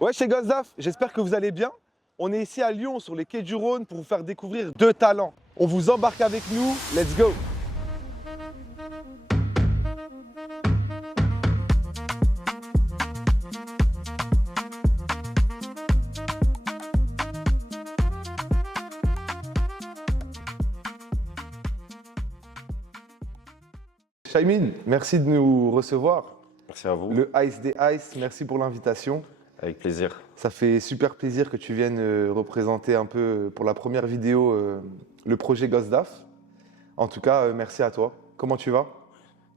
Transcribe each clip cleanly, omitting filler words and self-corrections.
Ouais, chez Gosdaf, j'espère que vous allez bien. On est ici à Lyon, sur les quais du Rhône, pour vous faire découvrir deux talents. On vous embarque avec nous, let's go! Shaimin, merci de nous recevoir. Merci à vous. Le Ice des Ice, merci pour l'invitation. Avec plaisir. Ça fait super plaisir que tu viennes représenter un peu pour la première vidéo le projet Gosdaf. En tout cas, merci à toi. Comment tu vas?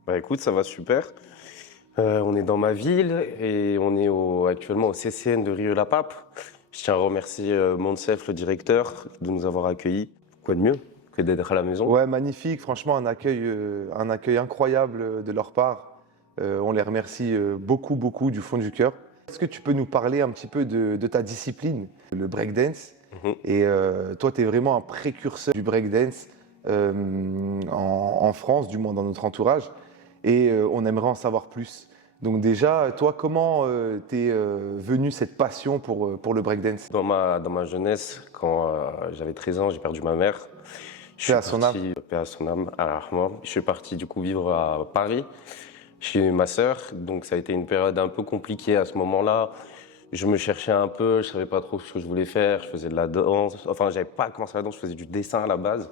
Bah écoute, ça va super. On est dans ma ville et on est actuellement au CCN de Rieux-la-Pape. Je tiens à remercier Monsef, le directeur, de nous avoir accueillis. Quoi de mieux que d'être à la maison? Ouais, magnifique. Franchement, un accueil incroyable de leur part. On les remercie beaucoup, beaucoup du fond du cœur. Est-ce que tu peux nous parler un petit peu de ta discipline, le breakdance? Et toi, tu es vraiment un précurseur du breakdance en France, du moins dans notre entourage. Et on aimerait en savoir plus. Donc déjà, toi, comment t'es venu cette passion pour le breakdance? Dans ma jeunesse, quand j'avais 13 ans, j'ai perdu ma mère. Paix à son âme. Paix à son âme, moi. Je suis parti du coup vivre à Paris, chez ma sœur. Donc ça a été une période un peu compliquée à ce moment-là. Je me cherchais un peu, je savais pas trop ce que je voulais faire. Je faisais de la danse. Enfin, j'avais pas commencé la danse, je faisais du dessin à la base.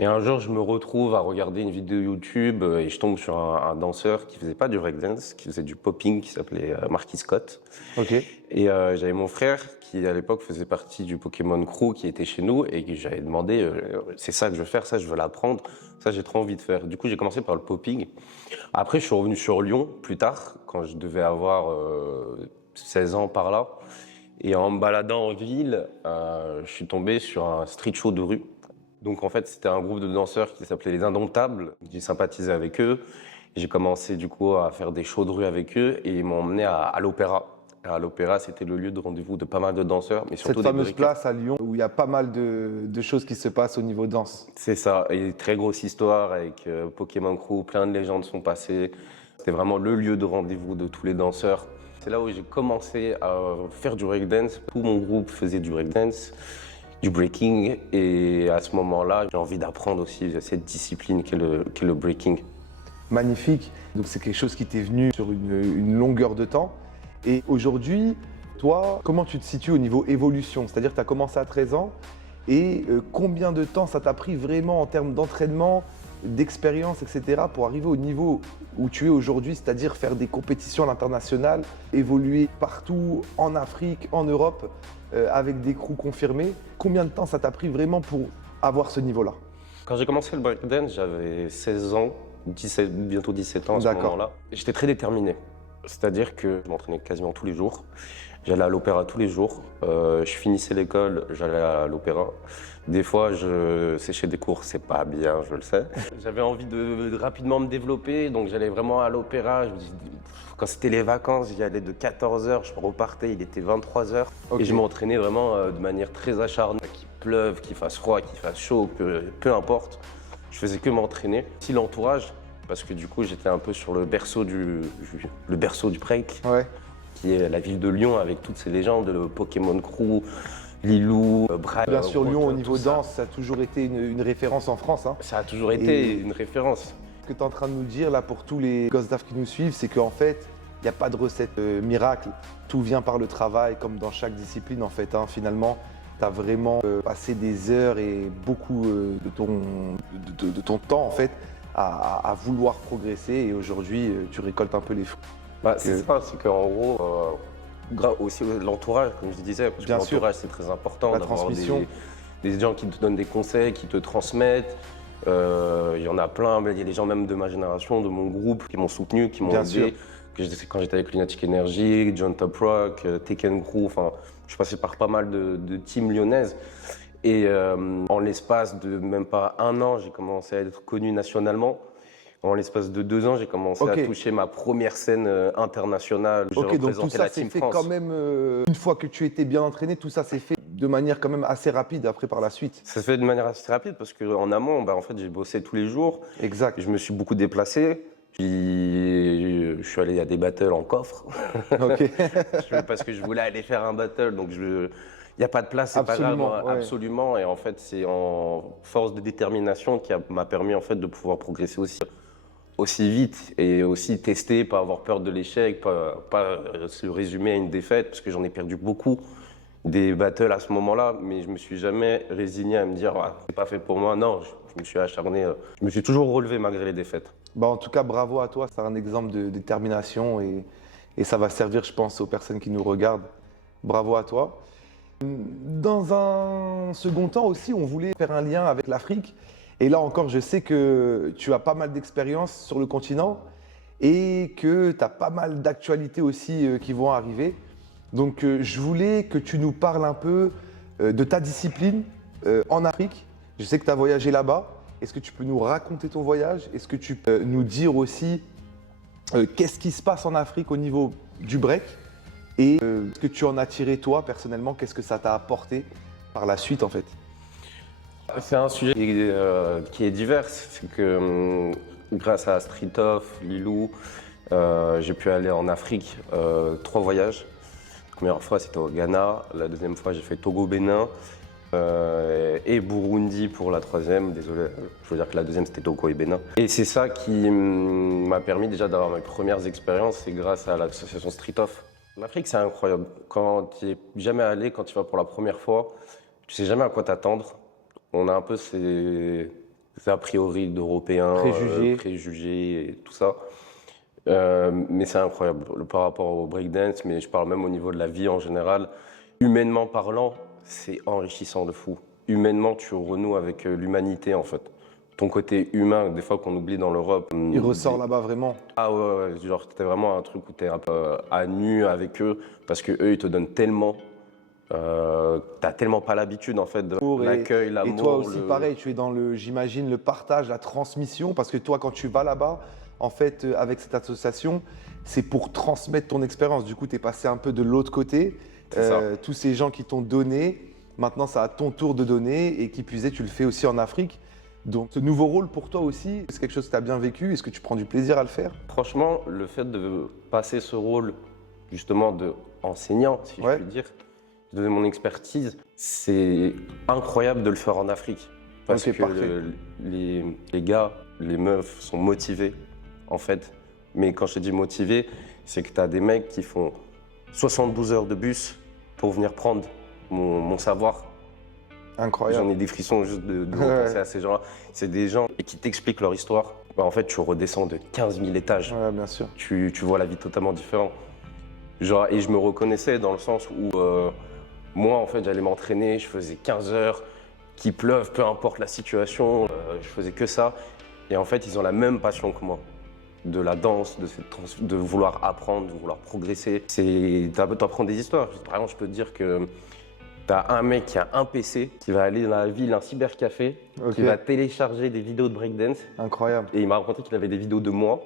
Et un jour, je me retrouve à regarder une vidéo YouTube et je tombe sur un danseur qui faisait pas du breakdance, qui faisait du popping, qui s'appelait Marquis Scott. Ok. Et j'avais mon frère qui, à l'époque, faisait partie du Pokémon Crew, qui était chez nous et que j'avais demandé, c'est ça que je veux faire, ça je veux l'apprendre, ça j'ai trop envie de faire. Du coup, j'ai commencé par le popping. Après, je suis revenu sur Lyon plus tard, quand je devais avoir 16 ans par là. Et en me baladant en ville, je suis tombé sur un street show de rue. Donc en fait, c'était un groupe de danseurs qui s'appelait Les Indomptables. J'ai sympathisé avec eux. J'ai commencé du coup à faire des shows de rue avec eux et ils m'ont emmené à l'Opéra. À l'Opéra, c'était le lieu de rendez-vous de pas mal de danseurs, mais surtout Cette des fameuse breakers. place à Lyon où il y a pas mal de choses qui se passent au niveau danse. C'est ça, et très grosse histoire avec Pokémon Crew, plein de légendes sont passées. C'était vraiment le lieu de rendez-vous de tous les danseurs. C'est là où j'ai commencé à faire du breakdance. Tout mon groupe faisait du breakdance, du breaking, et à ce moment-là, j'ai envie d'apprendre aussi cette discipline qu'est le breaking. Magnifique. Donc c'est quelque chose qui t'est venu sur une longueur de temps. Et aujourd'hui, toi, comment tu te situes au niveau évolution? C'est-à-dire que tu as commencé à 13 ans et combien de temps ça t'a pris vraiment en termes d'entraînement, d'expérience, etc. pour arriver au niveau où tu es aujourd'hui, c'est-à-dire faire des compétitions à l'international, évoluer partout en Afrique, en Europe, avec des crews confirmés. Combien de temps ça t'a pris vraiment pour avoir ce niveau-là? Quand j'ai commencé le breakdance, j'avais 16 ans, bientôt 17 ans à ce moment-là. J'étais très déterminé. C'est-à-dire que je m'entraînais quasiment tous les jours. J'allais à l'opéra tous les jours. Je finissais l'école, j'allais à l'opéra. Des fois, je séchais des cours, c'est pas bien, je le sais. J'avais envie de rapidement me développer, donc j'allais vraiment à l'opéra. Quand c'était les vacances, j'y allais de 14h, je repartais, il était 23h. Okay. Et je m'entraînais vraiment de manière très acharnée. Qu'il pleuve, qu'il fasse froid, qu'il fasse chaud, peu importe. Je faisais que m'entraîner. Si l'entourage, parce que du coup j'étais un peu sur le berceau du break, ouais, qui est la ville de Lyon avec toutes ces légendes, le Pokémon Crew, Lilou, Braille. Bien sûr, Lyon au niveau danse, ça a toujours été une référence en France. Hein. Ça a toujours été une référence. Ce que tu es en train de nous dire là pour tous les Gosdaf qui nous suivent, c'est qu'en fait, il n'y a pas de recette miracle. Tout vient par le travail, comme dans chaque discipline en fait. Hein. Finalement, tu as vraiment passé des heures et beaucoup de ton temps en fait à vouloir progresser et aujourd'hui tu récoltes un peu les fruits. Bah, c'est ça, c'est qu'en gros, aussi l'entourage, comme je disais, parce que l'entourage c'est très important, d'avoir des gens qui te donnent des conseils, qui te transmettent. Il y en a plein, il y a les gens même de ma génération, de mon groupe qui m'ont soutenu, qui m'ont aidé. Quand j'étais avec Lunatic Energy, John Top Rock, Taken Crew, enfin, je suis passé par pas mal de teams lyonnaises. Et en l'espace de même pas un an, j'ai commencé à être connu nationalement. En l'espace de 2 ans, j'ai commencé à toucher ma première scène internationale. Ok, donc tout ça s'est fait quand même, une fois que tu étais bien entraîné, tout ça s'est fait de manière quand même assez rapide après par la suite. Ça se fait de manière assez rapide parce qu'en amont, en fait, j'ai bossé tous les jours. Exact. Je me suis beaucoup déplacé. Puis, je suis allé à des battles en coffre. Ok. Parce que je voulais aller faire un battle, donc il n'y a pas de place, c'est pas grave, Absolument, moi, ouais. absolument. Et en fait, c'est en force de détermination qui m'a permis en fait de pouvoir progresser aussi vite et aussi tester, pas avoir peur de l'échec, pas se résumer à une défaite, parce que j'en ai perdu beaucoup des battles à ce moment-là, mais je me suis jamais résigné à me dire ah, c'est pas fait pour moi. Non, je me suis acharné, je me suis toujours relevé malgré les défaites. Bah, en tout cas, bravo à toi. C'est un exemple de détermination et ça va servir, je pense, aux personnes qui nous regardent. Bravo à toi. Dans un second temps aussi, on voulait faire un lien avec l'Afrique. Et là encore, je sais que tu as pas mal d'expérience sur le continent et que tu as pas mal d'actualités aussi qui vont arriver. Donc, je voulais que tu nous parles un peu de ta discipline en Afrique. Je sais que tu as voyagé là-bas. Est-ce que tu peux nous raconter ton voyage? Est-ce que tu peux nous dire aussi qu'est-ce qui se passe en Afrique au niveau du break? Et ce que tu en as tiré toi personnellement, qu'est-ce que ça t'a apporté par la suite en fait? C'est un sujet qui est divers. C'est que grâce à Street Off, Lilou, j'ai pu aller en Afrique 3 voyages. La première fois c'était au Ghana, la deuxième fois j'ai fait Togo-Bénin et Burundi pour la troisième. Désolé, je veux dire que la deuxième c'était Togo et Bénin. Et c'est ça qui m'a permis déjà d'avoir mes premières expériences, c'est grâce à l'association Street Off. L'Afrique c'est incroyable. Quand tu n'es jamais allé, quand tu vas pour la première fois, tu sais jamais à quoi t'attendre. On a un peu ces a priori d'Européens, préjugés et tout ça. Mais c'est incroyable par rapport au breakdance, mais je parle même au niveau de la vie en général. Humainement parlant, c'est enrichissant de fou. Humainement, tu renoues avec l'humanité en fait. Ton côté humain, des fois qu'on oublie dans l'Europe. Il ressort là-bas vraiment. Ah ouais, genre c'était vraiment un truc où t'es un peu à nu avec eux, parce que eux ils te donnent tellement. T'as tellement pas l'habitude en fait de l'accueil, l'amour. Et toi aussi pareil, tu es dans j'imagine, le partage, la transmission, parce que toi quand tu vas là-bas, en fait avec cette association, c'est pour transmettre ton expérience. Du coup, tu es passé un peu de l'autre côté. Tous ces gens qui t'ont donné, maintenant c'est à ton tour de donner et qui plus est, tu le fais aussi en Afrique. Donc ce nouveau rôle pour toi aussi, c'est quelque chose que tu as bien vécu? Est-ce que tu prends du plaisir à le faire? Franchement, le fait de passer ce rôle justement d'enseignant, si je puis dire, de donner mon expertise, c'est incroyable de le faire en Afrique. Parce que les gars, les meufs sont motivés en fait. Mais quand je te dis motivés, c'est que tu as des mecs qui font 72 heures de bus pour venir prendre mon savoir. Incroyable. J'en ai des frissons juste de penser à ces gens-là. C'est des gens qui t'expliquent leur histoire. Bah, en fait, tu redescends de 15 000 étages. Ouais, bien sûr. Tu vois la vie totalement différente. Genre, et je me reconnaissais dans le sens où moi, en fait, j'allais m'entraîner, je faisais 15 heures, qu'il pleuve, peu importe la situation, je faisais que ça. Et en fait, ils ont la même passion que moi. De la danse, de vouloir apprendre, de vouloir progresser. Tu apprends des histoires. Par exemple, je peux te dire que tu as un mec qui a un PC, qui va aller dans la ville, un cybercafé, qui va télécharger des vidéos de breakdance. Incroyable. Et il m'a raconté qu'il avait des vidéos de moi.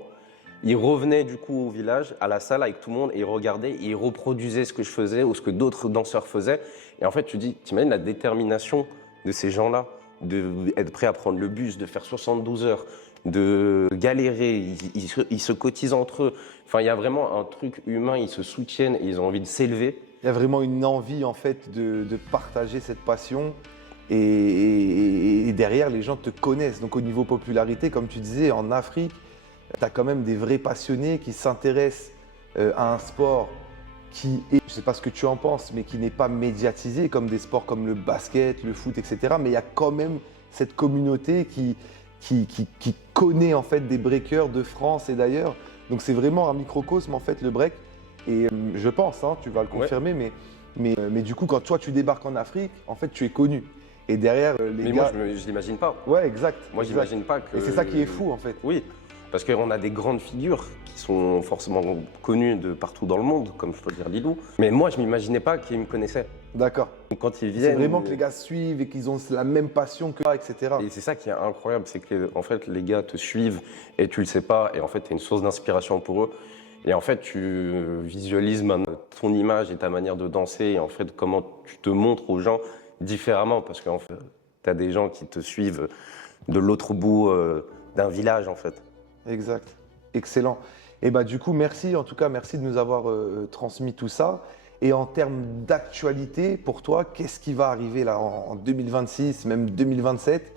Il revenait du coup au village, à la salle avec tout le monde, et il regardait, et il reproduisait ce que je faisais ou ce que d'autres danseurs faisaient. Et en fait, t'imagines la détermination de ces gens-là, d'être prêts à prendre le bus, de faire 72 heures, de galérer, ils se cotisent entre eux. Enfin, il y a vraiment un truc humain, ils se soutiennent et ils ont envie de s'élever. Il y a vraiment une envie en fait de partager cette passion et derrière les gens te connaissent. Donc au niveau popularité, comme tu disais, en Afrique, tu as quand même des vrais passionnés qui s'intéressent à un sport qui est, je ne sais pas ce que tu en penses, mais qui n'est pas médiatisé comme des sports comme le basket, le foot, etc. Mais il y a quand même cette communauté qui connaît en fait des breakers de France et d'ailleurs. Donc c'est vraiment un microcosme en fait le break. Et je pense, hein, tu vas le confirmer, mais du coup quand toi tu débarques en Afrique, en fait tu es connu. Et derrière les gars… Mais moi je l'imagine pas. Ouais, exact. Moi j'imagine pas que… Et c'est ça qui est fou en fait. Oui, parce qu'on a des grandes figures qui sont forcément connues de partout dans le monde, comme je peux le dire Lilou. Mais moi je m'imaginais pas qu'ils me connaissaient. D'accord. Donc quand ils viennent… C'est vraiment que les gars suivent et qu'ils ont la même passion que toi, etc. Et c'est ça qui est incroyable, c'est que en fait les gars te suivent et tu le sais pas, et en fait tu es une source d'inspiration pour eux. Et en fait, tu visualises ton image et ta manière de danser et en fait comment tu te montres aux gens différemment parce qu'en fait, tu as des gens qui te suivent de l'autre bout d'un village en fait. Exact. Excellent. Et bah du coup, merci en tout cas, merci de nous avoir transmis tout ça. Et en termes d'actualité, pour toi, qu'est-ce qui va arriver là en 2026, même 2027?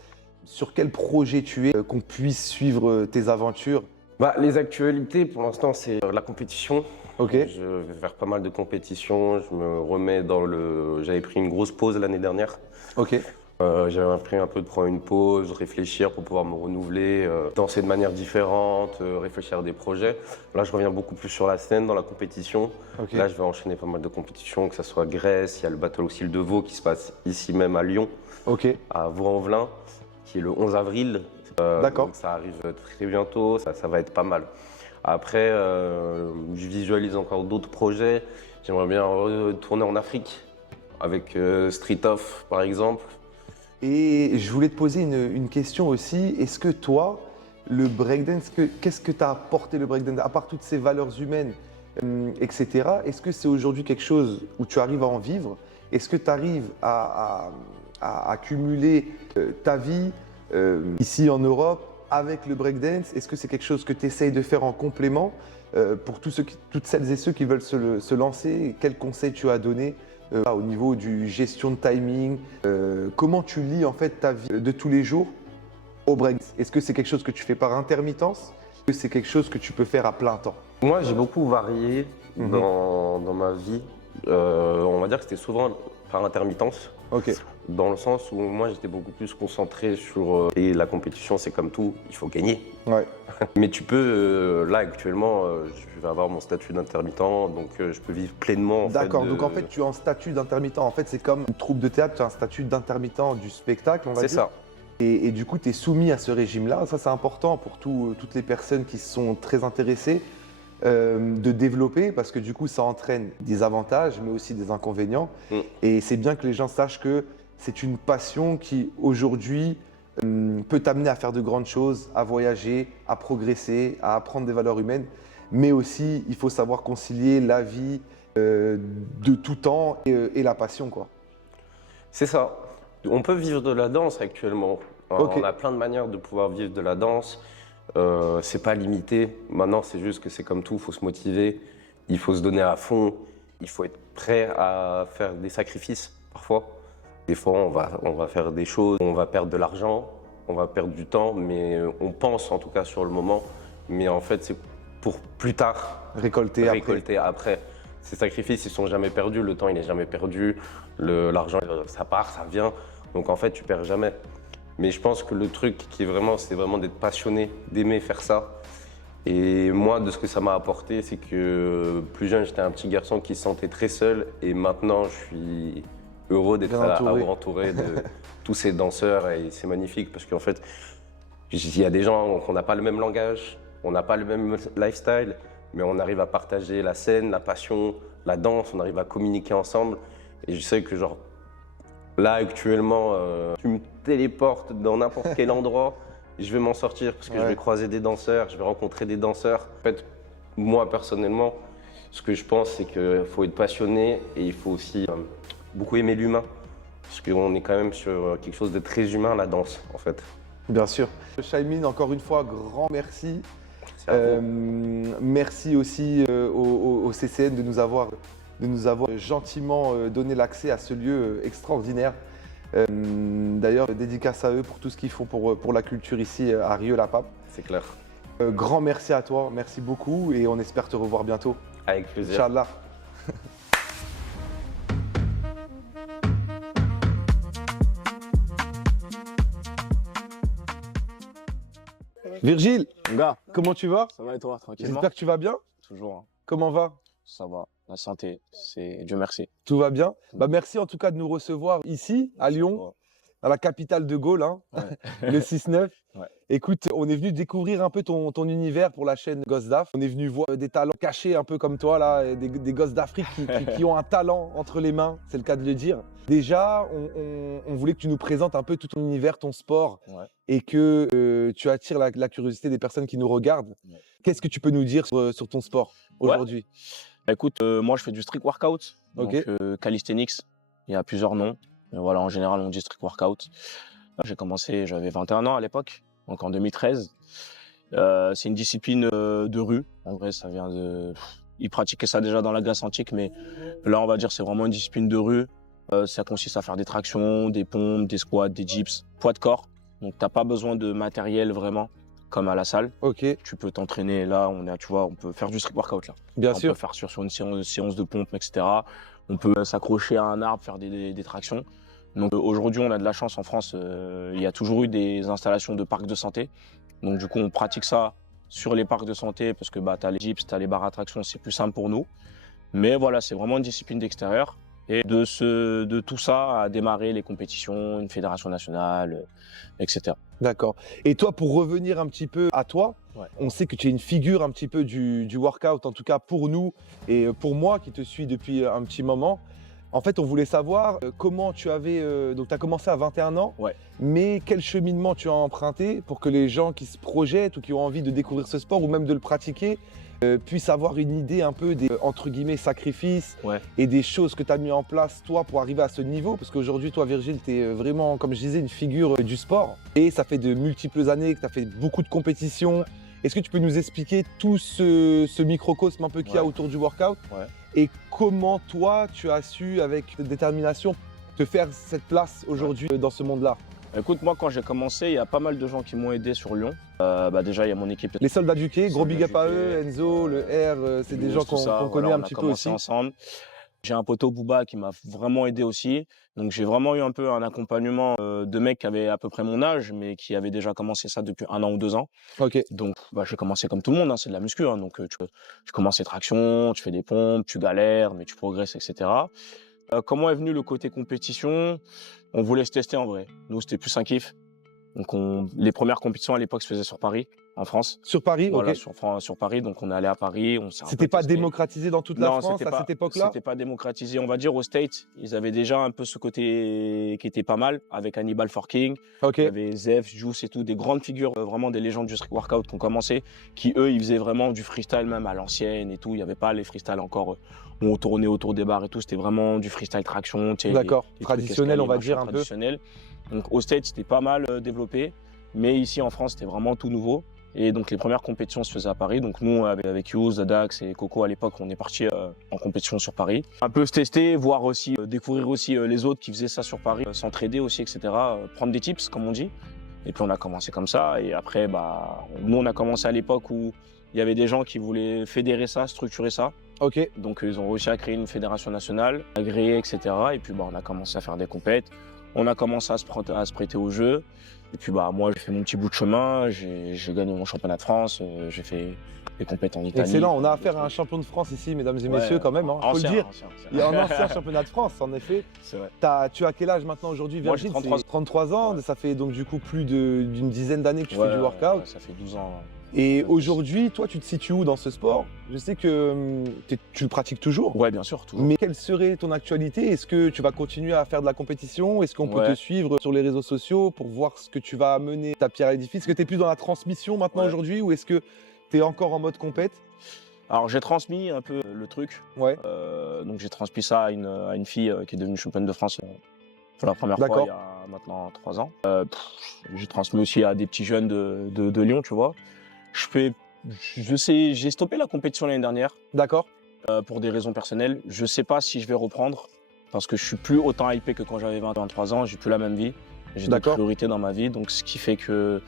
Sur quel projet tu es, qu'on puisse suivre tes aventures? Bah, les actualités, pour l'instant, c'est la compétition. Ok, Je vais faire pas mal de compétitions. Je me remets dans le. J'avais pris une grosse pause l'année dernière. ok. J'avais appris un peu de prendre une pause, réfléchir pour pouvoir me renouveler, danser de manière différente, réfléchir à des projets. Là, je reviens beaucoup plus sur la scène, dans la compétition. Ok. Là, je vais enchaîner pas mal de compétitions, que ce soit Grèce, il y a le Battle aussi de Vaud qui se passe ici même à Lyon, Ok, à Vaux-en-Velin, qui est le 11 avril. d'accord. Donc ça arrive très bientôt, ça va être pas mal. Après, je visualise encore d'autres projets. J'aimerais bien retourner en Afrique avec Street Off par exemple. Et je voulais te poser une question aussi. Est-ce que toi, le breakdance, qu'est-ce que t'as apporté le breakdance, à part toutes ces valeurs humaines, etc. Est-ce que c'est aujourd'hui quelque chose où tu arrives à en vivre? Est-ce que tu arrives à cumuler ta vie ici en Europe avec le breakdance? Est-ce que c'est quelque chose que tu essayes de faire en complément pour toutes celles et ceux qui veulent se lancer? Quels conseils tu as à donner au niveau du gestion de timing? Comment tu lis en fait ta vie de tous les jours au breakdance? Est-ce que c'est quelque chose que tu fais par intermittence? Est-ce que c'est quelque chose que tu peux faire à plein temps? Moi, j'ai beaucoup varié Mhm. dans ma vie. On va dire que c'était souvent par intermittence, Ok, dans le sens où moi, j'étais beaucoup plus concentré sur... et la compétition, c'est comme tout, il faut gagner. ouais, Mais tu peux, là, actuellement, je vais avoir mon statut d'intermittent, donc je peux vivre pleinement, en fait, d'accord. de- Donc en fait, tu es en statut d'intermittent. En fait, c'est comme une troupe de théâtre, tu as un statut d'intermittent du spectacle, on va C'est dire. ça. Et du coup, tu es soumis à ce régime-là. Ça, c'est important pour toutes les personnes qui sont très intéressées de développer, parce que du coup, ça entraîne des avantages, mais aussi des inconvénients. Mm. Et c'est bien que les gens sachent que c'est une passion qui, aujourd'hui, peut t'amener à faire de grandes choses, à voyager, à progresser, à apprendre des valeurs humaines. Mais aussi, il faut savoir concilier la vie de tout temps et la passion, quoi. C'est ça. On peut vivre de la danse actuellement. Ok. On a plein de manières de pouvoir vivre de la danse. C'est pas limité. Maintenant, c'est juste que c'est comme tout, il faut se motiver, il faut se donner à fond, il faut être prêt à faire des sacrifices parfois. Des fois, on va faire des choses, on va perdre de l'argent, on va perdre du temps, mais on pense en tout cas sur le moment. Mais en fait, c'est pour plus tard Récolter après. récolter après. Ces sacrifices, ils sont jamais perdus, le temps, il n'est jamais perdu, l'argent, ça part, ça vient. Donc en fait, tu perds jamais. Mais je pense que le truc qui est vraiment, c'est vraiment d'être passionné, d'aimer faire ça. Et moi, de ce que ça m'a apporté, c'est que plus jeune, j'étais un petit garçon qui se sentait très seul. Et maintenant, je suis heureux d'être Bien entouré. entouré de tous ces danseurs. Et c'est magnifique parce qu'en fait, il y a des gens qu'on n'a pas le même langage, on n'a pas le même lifestyle, mais on arrive à partager la scène, la passion, la danse, on arrive à communiquer ensemble. Et je sais que genre, là actuellement, tu me téléportes dans n'importe quel endroit, et je vais m'en sortir parce que je Ouais. vais croiser des danseurs, je vais rencontrer des danseurs. En fait, moi personnellement, ce que je pense, c'est qu'il faut être passionné et il faut aussi beaucoup aimer l'humain. Parce qu'on est quand même sur quelque chose de très humain, la danse, en fait. Bien sûr. Chaimin, encore une fois, grand merci. C'est à vous. Merci aussi au CCN de nous avoir gentiment donné l'accès à ce lieu extraordinaire. D'ailleurs, dédicace à eux pour tout ce qu'ils font pour la culture ici à Rieux-la-Pape. C'est clair. Grand merci à toi, merci beaucoup et on espère te revoir bientôt. Avec plaisir. Inch'Allah. Virgile, Gars, comment tu vas? ça va et toi, tranquillement? J'espère que tu vas bien. Toujours, hein. Comment va? Ça va. La santé, c'est Dieu merci. Tout va bien. Bah, merci en tout cas de nous recevoir ici, à Lyon, à la capitale de Gaulle, hein, Ouais. le 6-9. Ouais. Écoute, on est venu découvrir un peu ton univers pour la chaîne Gosses d'Af. On est venu voir des talents cachés un peu comme toi, là, des gosses d'Afrique qui ont un talent entre les mains, c'est le cas de le dire. Déjà, on voulait que tu nous présentes un peu tout ton univers, ton sport, Ouais. et que tu attires la curiosité des personnes qui nous regardent. Ouais. Qu'est-ce que tu peux nous dire sur ton sport aujourd'hui? Écoute, moi je fais du street workout, donc Ok. calisthenics. Il y a plusieurs noms. Mais voilà, en général on dit street workout. J'ai commencé, j'avais 21 ans à l'époque, donc en 2013. C'est une discipline de rue. En vrai, ça vient de. Ils pratiquaient ça déjà dans la Grèce antique, mais là, on va dire c'est vraiment une discipline de rue. Ça consiste à faire des tractions, des pompes, des squats, des dips, poids de corps. Donc, tu n'as pas besoin de matériel vraiment, comme à la salle. Ok, Tu peux t'entraîner là, tu vois, on peut faire du street workout là. bien On sûr. peut faire sur une séance de pompe, etc. On peut s'accrocher à un arbre, faire des tractions. Donc aujourd'hui, on a de la chance en France. Il y a toujours eu des installations de parcs de santé. Donc du coup, on pratique ça sur les parcs de santé parce que tu as les gyps, tu as les barres à traction, c'est plus simple pour nous. Mais voilà, c'est vraiment une discipline d'extérieur. Et de tout ça a démarré les compétitions, une fédération nationale, etc. D'accord. Et toi, pour revenir un petit peu à toi, Ouais. on sait que tu es une figure un petit peu du workout, en tout cas pour nous et pour moi qui te suis depuis un petit moment. En fait, on voulait savoir comment tu avais. Donc, tu as commencé à 21 ans, Ouais. mais quel cheminement tu as emprunté pour que les gens qui se projettent ou qui ont envie de découvrir ce sport ou même de le pratiquer puissent avoir une idée un peu des entre guillemets sacrifices Ouais. et des choses que tu as mis en place toi pour arriver à ce niveau. Parce qu'aujourd'hui, toi, Virgile, tu es vraiment, comme je disais, une figure du sport. Et ça fait de multiples années que tu as fait beaucoup de compétitions. Est-ce que tu peux nous expliquer tout ce microcosme un peu qu'il y a Ouais. autour du workout? Ouais. Et comment toi, tu as su, avec détermination, te faire cette place aujourd'hui dans ce monde-là? Écoute, moi, quand j'ai commencé, il y a pas mal de gens qui m'ont aidé sur Lyon. Déjà, il y a mon équipe. Les soldats du quai, gros Soldats big up du à quai, eux, Enzo, le R, c'est des Younes, gens tout ça, qu'on connaît voilà, un on a petit peu commencé aussi. ensemble. J'ai un poteau Booba qui m'a vraiment aidé aussi. Donc j'ai vraiment eu un peu un accompagnement de mecs qui avaient à peu près mon âge, mais qui avaient déjà commencé ça depuis 1 an ou 2 ans. Ok, Donc j'ai commencé comme tout le monde, hein, c'est de la muscu. Hein, donc tu commences les tractions, tu fais des pompes, tu galères, mais tu progresses, etc. Comment est venu le côté compétition? On voulait se tester en vrai. Nous, c'était plus un kiff. Donc les premières compétitions à l'époque se faisaient sur Paris, en France. sur Paris, Voilà, ok. sur Paris. Donc on est allé à Paris, on s'est un peu C'était pas testé. démocratisé dans toute la Non, France à cette époque-là? c'était pas démocratisé. On va dire aux States, ils avaient déjà un peu ce côté qui était pas mal avec Hannibal Forking. Ok, Il y avait Zef, Juice et tout, des grandes figures, vraiment des légendes du street workout qui ont commencé, qui eux, ils faisaient vraiment du freestyle même à l'ancienne et tout. Il n'y avait pas les freestyles encore où on tournait autour des barres et tout. C'était vraiment du freestyle traction. Tu sais, d'accord. les trucs Traditionnel, on va escaliers, dire un peu. traditionnels. Donc aux States, c'était pas mal développé. Mais ici en France, c'était vraiment tout nouveau. Et donc les premières compétitions se faisaient à Paris. Donc nous, avec Hughes, Dax et Coco à l'époque, on est parti en compétition sur Paris. Un peu se tester, voir aussi, découvrir aussi les autres qui faisaient ça sur Paris, s'entraider aussi, etc. Prendre des tips, comme on dit. Et puis on a commencé comme ça. Et après, nous, on a commencé à l'époque où il y avait des gens qui voulaient fédérer ça, structurer ça. Ok, Donc ils ont réussi à créer une fédération nationale, agréée, etc. Et puis on a commencé à faire des compètes. On a commencé à se prêter au jeu. Et puis moi, j'ai fait mon petit bout de chemin. J'ai gagné mon championnat de France. J'ai fait des compètes en Italie. excellent. On a affaire à un champion de France ici, mesdames et messieurs, Ouais, quand même. Hein. Faut ancien, le dire. ancien. Il y a un ancien championnat de France, en effet. C'est vrai. Tu as quel âge maintenant aujourd'hui, Moi, j'ai Virgile? 33 C'est 33 ans. Ouais. Ça fait donc du coup plus d'une dizaine d'années que tu fais du workout. Ouais, ça fait 12 ans. Et aujourd'hui, toi, tu te situes où dans ce sport? Je sais que tu le pratiques toujours. Ouais, bien sûr, toujours. Mais quelle serait ton actualité? Est-ce que tu vas continuer à faire de la compétition? Est-ce qu'on peut Ouais. te suivre sur les réseaux sociaux pour voir ce que tu vas amener ta pierre à l'édifice? Est-ce que tu es plus dans la transmission maintenant Ouais. aujourd'hui ou est-ce que tu es encore en mode compète? Alors j'ai transmis un peu le truc. Ouais, Donc j'ai transmis ça à une fille qui est devenue championne de France pour la première fois D'accord. il y a maintenant 3 ans. J'ai transmis aussi à des petits jeunes de Lyon, tu vois. J'ai stoppé la compétition l'année dernière d'accord. pour des raisons personnelles. Je sais pas si je vais reprendre parce que je suis plus autant hypé que quand j'avais 23 ans. J'ai plus la même vie. J'ai des D'accord. priorités dans ma vie, donc ce qui fait que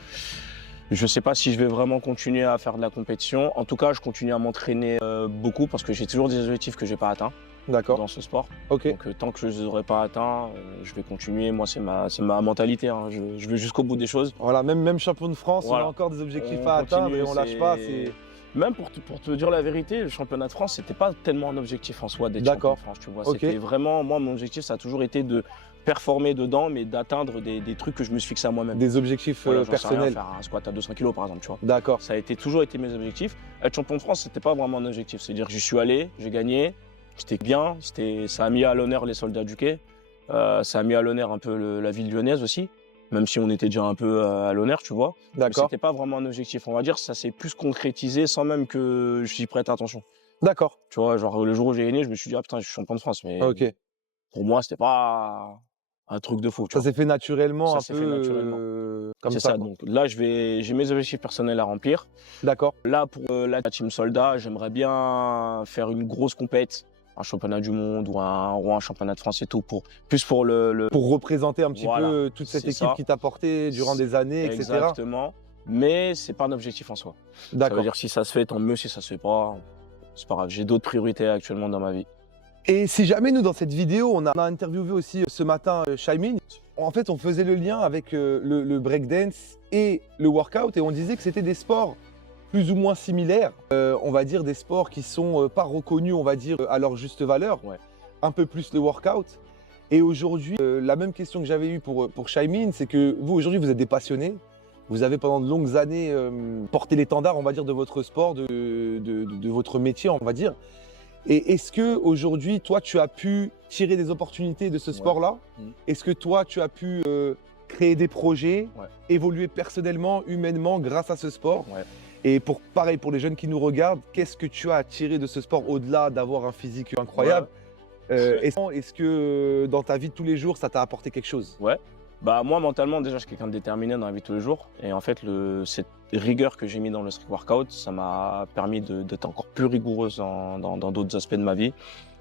je sais pas si je vais vraiment continuer à faire de la compétition. En tout cas, je continue à m'entraîner beaucoup parce que j'ai toujours des objectifs que j'ai pas atteints D'accord. dans ce sport. Ok. Donc tant que je les aurai pas atteints, je vais continuer. Moi, c'est ma mentalité. Hein. Je vais jusqu'au bout des choses. Voilà, même champion de France, Voilà. on a encore des objectifs On à atteindre continue, et on lâche pas. C'est Même pour te dire la vérité, le championnat de France, c'était pas tellement un objectif en soi d'être D'accord. champion de France, tu vois. Ok. C'était vraiment, moi, mon objectif, ça a toujours été de performer dedans, mais d'atteindre des trucs que je me suis fixé à moi-même. des objectifs Voilà, j'en sais rien, personnels. faire un squat à 200 kilos, par exemple, tu vois. D'accord. Ça a toujours été mes objectifs. Être champion de France, c'était pas vraiment un objectif. C'est-à-dire que j'y suis allé, j'ai gagné, j'étais bien, ça a mis à l'honneur les soldats du quai, ça a mis à l'honneur un peu la ville lyonnaise aussi, même si on était déjà un peu à l'honneur, tu vois. Mais D'accord. c'était pas vraiment un objectif. On va dire ça s'est plus concrétisé sans même que j'y prête attention. D'accord. Tu vois, genre le jour où j'ai gagné, je me suis dit, ah putain, je suis champion de France. Mais Ok. pour moi, c'était pas un truc de fou. Tu Ça vois. s'est fait naturellement, Ça un s'est peu fait naturellement. comme C'est ça, ça. quoi. Donc là, j'ai mes objectifs personnels à remplir. D'accord. Là, pour la team soldat, j'aimerais bien faire une grosse compète, un championnat du monde ou un championnat de France et tout, plus pour le Pour représenter un petit voilà, peu toute cette c'est équipe ça. qui t'a porté durant des années, etc. Exactement. Mais c'est pas un objectif en soi. Ça veut D'accord. dire si ça se fait, tant mieux. Si ça se fait pas, c'est pas grave. J'ai d'autres priorités actuellement dans ma vie. Et si jamais nous, dans cette vidéo, on a interviewé aussi ce matin Shaimin, en fait, on faisait le lien avec le breakdance et le workout et on disait que c'était des sports plus ou moins similaires, on va dire des sports qui sont pas reconnus, on va dire, à leur juste valeur, Ouais. un peu plus le workout. Et aujourd'hui, la même question que j'avais eue pour Shaimin, c'est que vous, aujourd'hui, vous êtes des passionnés, vous avez pendant de longues années porté l'étendard, on va dire, de votre sport, de votre métier, on va dire. Et est-ce que aujourd'hui, toi, tu as pu tirer des opportunités de ce sport-là? Est-ce que toi, tu as pu créer des projets, évoluer personnellement, humainement grâce à ce sport? Et pareil, pour les jeunes qui nous regardent, qu'est-ce que tu as tiré de ce sport au-delà d'avoir un physique incroyable? Est-ce que dans ta vie de tous les jours, ça t'a apporté quelque chose? Ouais. Bah moi mentalement déjà je suis quelqu'un de déterminé dans la vie de tous les jours et en fait cette rigueur que j'ai mis dans le street workout ça m'a permis d'être encore plus rigoureuse dans d'autres aspects de ma vie,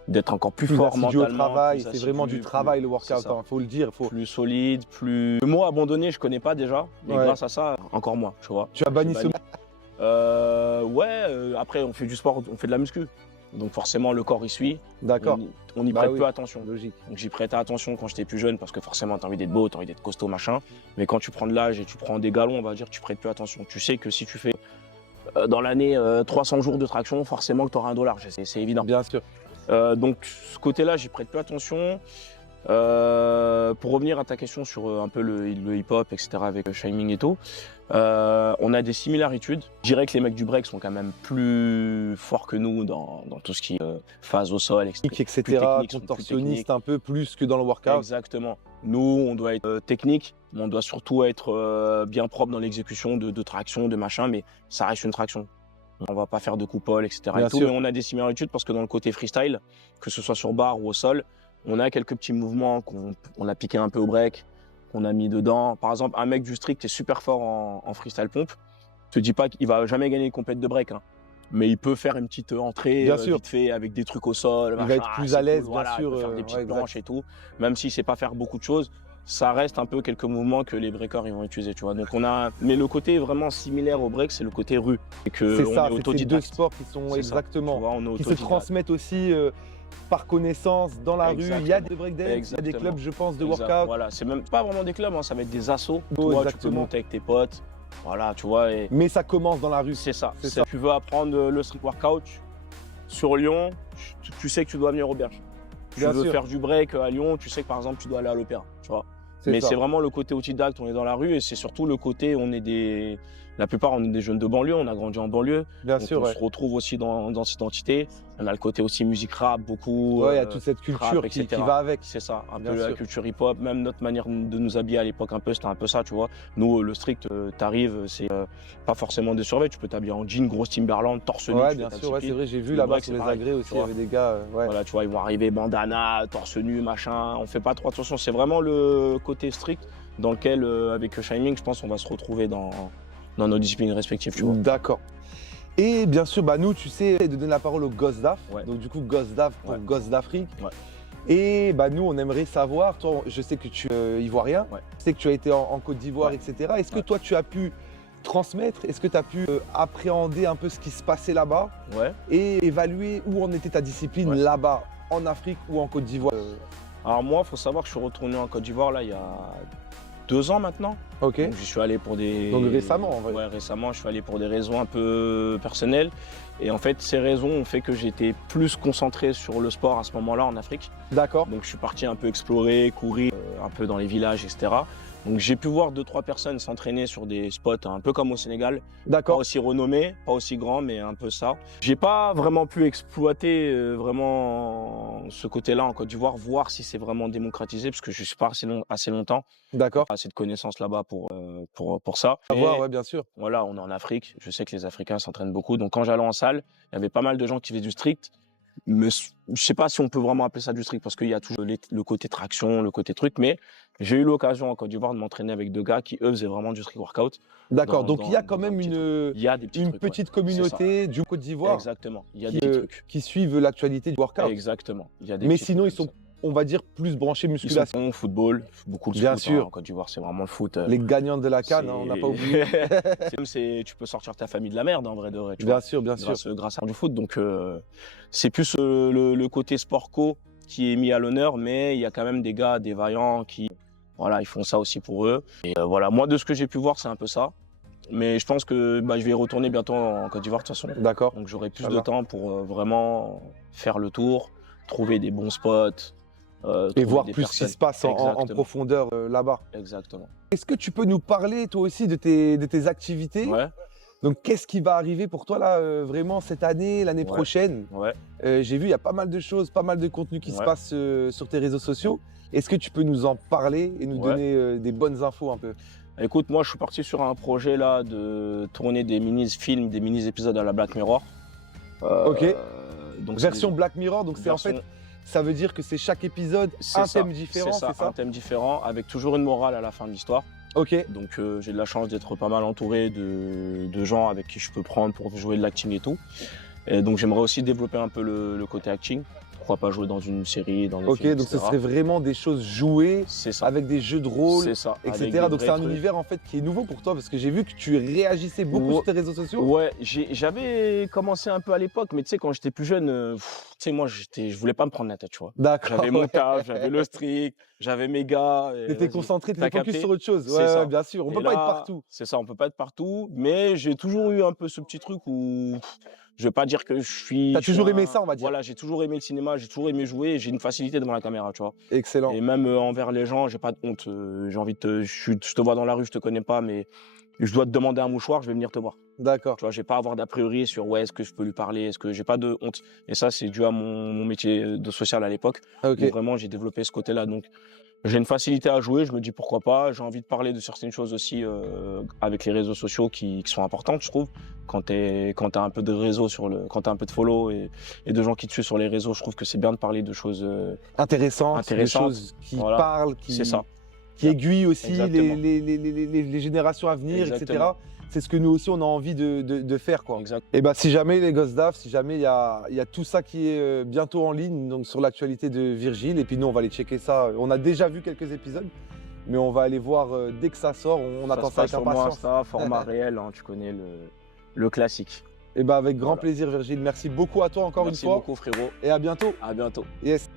d'être encore plus fort assidu mentalement. au travail, plus c'est vraiment du travail le workout, c'est ça. faut le dire. Plus solide, plus... Le mot abandonné je connais pas déjà, mais grâce à ça encore moins, tu vois. Tu as banni ce... Après on fait du sport, on fait de la muscu. Donc forcément le corps y suit, D'accord. on y prête peu attention. Logique. Donc j'y prêtais attention quand j'étais plus jeune parce que forcément tu as envie d'être beau, tu as envie d'être costaud, machin. Mais quand tu prends de l'âge et tu prends des galons, on va dire, tu prêtes plus attention. Tu sais que si tu fais dans l'année 300 jours de traction, forcément que tu auras un dollar, c'est évident. Bien sûr. Donc ce côté-là, j'y prête plus attention. Pour revenir à ta question sur un peu le hip-hop, etc. avec Shaimin et tout, on a des similarités. Je dirais que les mecs du break sont quand même plus forts que nous dans tout ce qui est phase au sol, Etc. Contorsionniste un peu plus que dans le workout. Exactement. Nous, on doit être technique, mais on doit surtout être bien propre dans l'exécution de traction, de machin, mais ça reste une traction. On va pas faire de coupole, etc. Bien et tout, sûr. mais on a des similarités parce que dans le côté freestyle, que ce soit sur barre ou au sol, on a quelques petits mouvements qu'on a piqué un peu au break, qu'on a mis dedans. Par exemple, un mec du strict est super fort en freestyle pompe. Je te dis pas qu'il va jamais gagner une compète de break, hein. Mais il peut faire une petite entrée vite fait avec des trucs au sol. Il va être plus à l'aise, bien sûr. Il peut faire des petites planches et tout. Même s'il sait pas faire beaucoup de choses, ça reste un peu quelques mouvements que les breakers ils vont utiliser, tu vois. Donc mais le côté vraiment similaire au break, c'est le côté rue. C'est ça, c'est ces deux sports qui sont exactement, qui se transmettent aussi par connaissance dans la rue. Il y a des breakdance, il y a des clubs, je pense, de workout. Voilà, c'est même pas vraiment des clubs, hein, ça va être des assos. Oh, toi, tu peux monter avec tes potes. Voilà, tu vois. Mais ça commence dans la rue. C'est ça. Tu veux apprendre le street workout sur Lyon, tu sais que tu dois venir au Berge. Tu veux faire du break à Lyon, tu sais que par exemple tu dois aller à l'Opéra, tu vois. Mais c'est vraiment le côté autodidacte, on est dans la rue et c'est surtout le côté, la plupart on est des jeunes de banlieue, on a grandi en banlieue. Bien sûr, on se retrouve aussi dans cette identité. On a le côté aussi musique rap, beaucoup. Ouais, il y a toute cette culture qui va avec. C'est ça, un peu la culture hip-hop, même notre manière de nous habiller à l'époque un peu, c'était un peu ça, tu vois. Nous, le strict, t'arrives, c'est pas forcément des survêtements, tu peux t'habiller en jean, grosse Timberland, torse nu. Ouais, bien sûr, c'est vrai, j'ai vu là-bas sur les agrès aussi, il y avait des gars. Voilà, tu vois, ils vont arriver bandana, torse nu, machin. On fait pas trop attention, c'est vraiment le côté strict dans lequel, avec Shaimin, je pense, on va se retrouver dans nos disciplines respectives, tu vois. D'accord. Et bien sûr, nous, tu sais, de donner la parole au Gosse d'Af. Donc du coup, Gosse d'Af pour Gosse d'Afrique. Et nous, on aimerait savoir, toi, je sais que tu es ivoirien, je sais que tu as été en Côte d'Ivoire, etc. Est-ce que toi, tu as pu transmettre, est-ce que tu as pu appréhender un peu ce qui se passait là-bas et évaluer où en était ta discipline là-bas, en Afrique ou en Côte d'Ivoire? Alors moi, il faut savoir que je suis retourné en Côte d'Ivoire là il y a 2 ans maintenant. Ok. Donc j'y suis allé pour des... Donc récemment en vrai. Ouais, récemment, je suis allé pour des raisons un peu personnelles. Et en fait, ces raisons ont fait que j'étais plus concentré sur le sport à ce moment-là en Afrique. D'accord. Donc je suis parti un peu explorer, courir un peu dans les villages, etc. Donc j'ai pu voir 2-3 personnes s'entraîner sur des spots un peu comme au Sénégal. D'accord. Pas aussi renommés, pas aussi grands, mais un peu ça. J'ai pas vraiment pu exploiter vraiment ce côté-là en Côte d'Ivoire, voir si c'est vraiment démocratisé, parce que je suis pas assez longtemps. D'accord. Pas assez de connaissances là-bas pour ça. Ouais, bien sûr. Voilà, on est en Afrique. Je sais que les Africains s'entraînent beaucoup. Donc quand j'allais en salle, il y avait pas mal de gens qui faisaient du strict. Mais je sais pas si on peut vraiment appeler ça du street parce qu'il y a toujours le côté traction, le côté truc. Mais j'ai eu l'occasion en Côte d'Ivoire de m'entraîner avec 2 gars qui, eux, faisaient vraiment du street workout. D'accord, donc il y a Dans quand un même petit truc. Il y a des petits une trucs, ouais. petite C'est communauté du Côte d'Ivoire Exactement. Il y a qui, des petits trucs. qui suivent l'actualité du workout. Exactement. Il y a des Mais petits sinon, ils trucs comme sont, on va dire, plus branchés ça. Ils musculation. sont bons, football, beaucoup de Bien foot. sûr. En Côte d'Ivoire, c'est vraiment le foot. Les gagnants de la CAN, hein, on n'a pas oublié. Tu peux sortir ta famille de la merde, en vrai de vrai. Tu Bien vois, sûr, bien sûr. grâce à du foot. Donc, c'est plus le côté sport co qui est mis à l'honneur, mais il y a quand même des gars, des vaillants qui, voilà, ils font ça aussi pour eux. Et voilà, moi, de ce que j'ai pu voir, c'est un peu ça. Mais je pense que je vais y retourner bientôt en Côte d'Ivoire, de toute façon. D'accord. Donc, j'aurai plus Ça de va. temps pour vraiment faire le tour, trouver des bons spots. Et trouver voir des plus ce qui personnes. se passe en Exactement. profondeur là-bas. Exactement. Est-ce que tu peux nous parler, toi aussi, de tes activités? Ouais, Donc, qu'est-ce qui va arriver pour toi, là, vraiment, cette année, l'année Ouais. prochaine? ouais. J'ai vu, il y a pas mal de choses, pas mal de contenu qui se Ouais. passe sur tes réseaux sociaux. Est-ce que tu peux nous en parler et nous Ouais. donner des bonnes infos un peu? Écoute, moi, je suis parti sur un projet là de tourner des mini-films, des mini-épisodes à la Black Mirror. Ok. Donc c'est Version Black Mirror, donc c'est en fait, ça veut dire que c'est chaque épisode un thème différent, c'est un ça? thème différent avec toujours une morale à la fin de l'histoire. Ok, Donc j'ai de la chance d'être pas mal entouré de gens avec qui je peux prendre pour jouer de l'acting et tout. Et donc j'aimerais aussi développer un peu le côté acting. Pourquoi pas jouer dans une série, dans des ok, films, donc ce etc. serait vraiment des choses jouées C'est ça. avec des jeux de rôle, C'est ça. avec etc. des Donc c'est vrais un trucs. univers en fait qui est nouveau pour toi parce que j'ai vu que tu réagissais beaucoup Ouais. sur tes réseaux sociaux. Ouais, j'avais commencé un peu à l'époque, mais tu sais, quand j'étais plus jeune, tu sais, moi, je voulais pas me prendre la tête, tu vois. D'accord. J'avais mon taf, j'avais le strict, j'avais mes gars. et T'étais vas-y. concentré, T'as t'étais focus capté sur autre chose. C'est Ouais, ça. ouais, bien sûr. On Et peut pas être là, partout. C'est ça, on peut pas être partout, mais j'ai toujours eu un peu ce petit truc où je vais pas dire que je suis. T'as je suis toujours aimé ça, on va dire. Voilà, j'ai toujours aimé le cinéma, j'ai toujours aimé jouer, et j'ai une facilité devant la caméra, tu vois. Excellent. Et même envers les gens, j'ai pas de honte. J'ai envie de je te vois dans la rue, je te connais pas, mais je dois te demander un mouchoir, je vais venir te voir. D'accord. Tu vois, j'ai pas à avoir d'a priori sur ouais, est-ce que je peux lui parler, est-ce que j'ai pas de honte. Et ça, c'est dû à mon métier de social à l'époque. Ok. Où vraiment, j'ai développé ce côté-là. Donc, j'ai une facilité à jouer, je me dis pourquoi pas. J'ai envie de parler de certaines choses aussi avec les réseaux sociaux qui sont importantes, je trouve. Quand t'as un peu de réseau quand t'as un peu de follow et de gens qui te suivent sur les réseaux, je trouve que c'est bien de parler de choses Intéressant. Des intéressantes. choses qui Voilà. parlent, C'est ça. qui aiguillent aussi Exactement. les générations à venir, etc. Exactement. C'est ce que nous aussi on a envie de faire, quoi. Exact. Et bah si jamais les gosses d'AF, si jamais il y a tout ça qui est bientôt en ligne, donc sur l'actualité de Virgile, et puis nous on va aller checker ça. On a déjà vu quelques épisodes, mais on va aller voir dès que ça sort. On attend ça avec sur mon impatience. Insta, format réel, hein, tu connais le classique. Et bah avec grand Voilà. plaisir, Virgile. Merci beaucoup à toi encore Merci une fois, beaucoup, frérot. et à bientôt. À bientôt. Yes.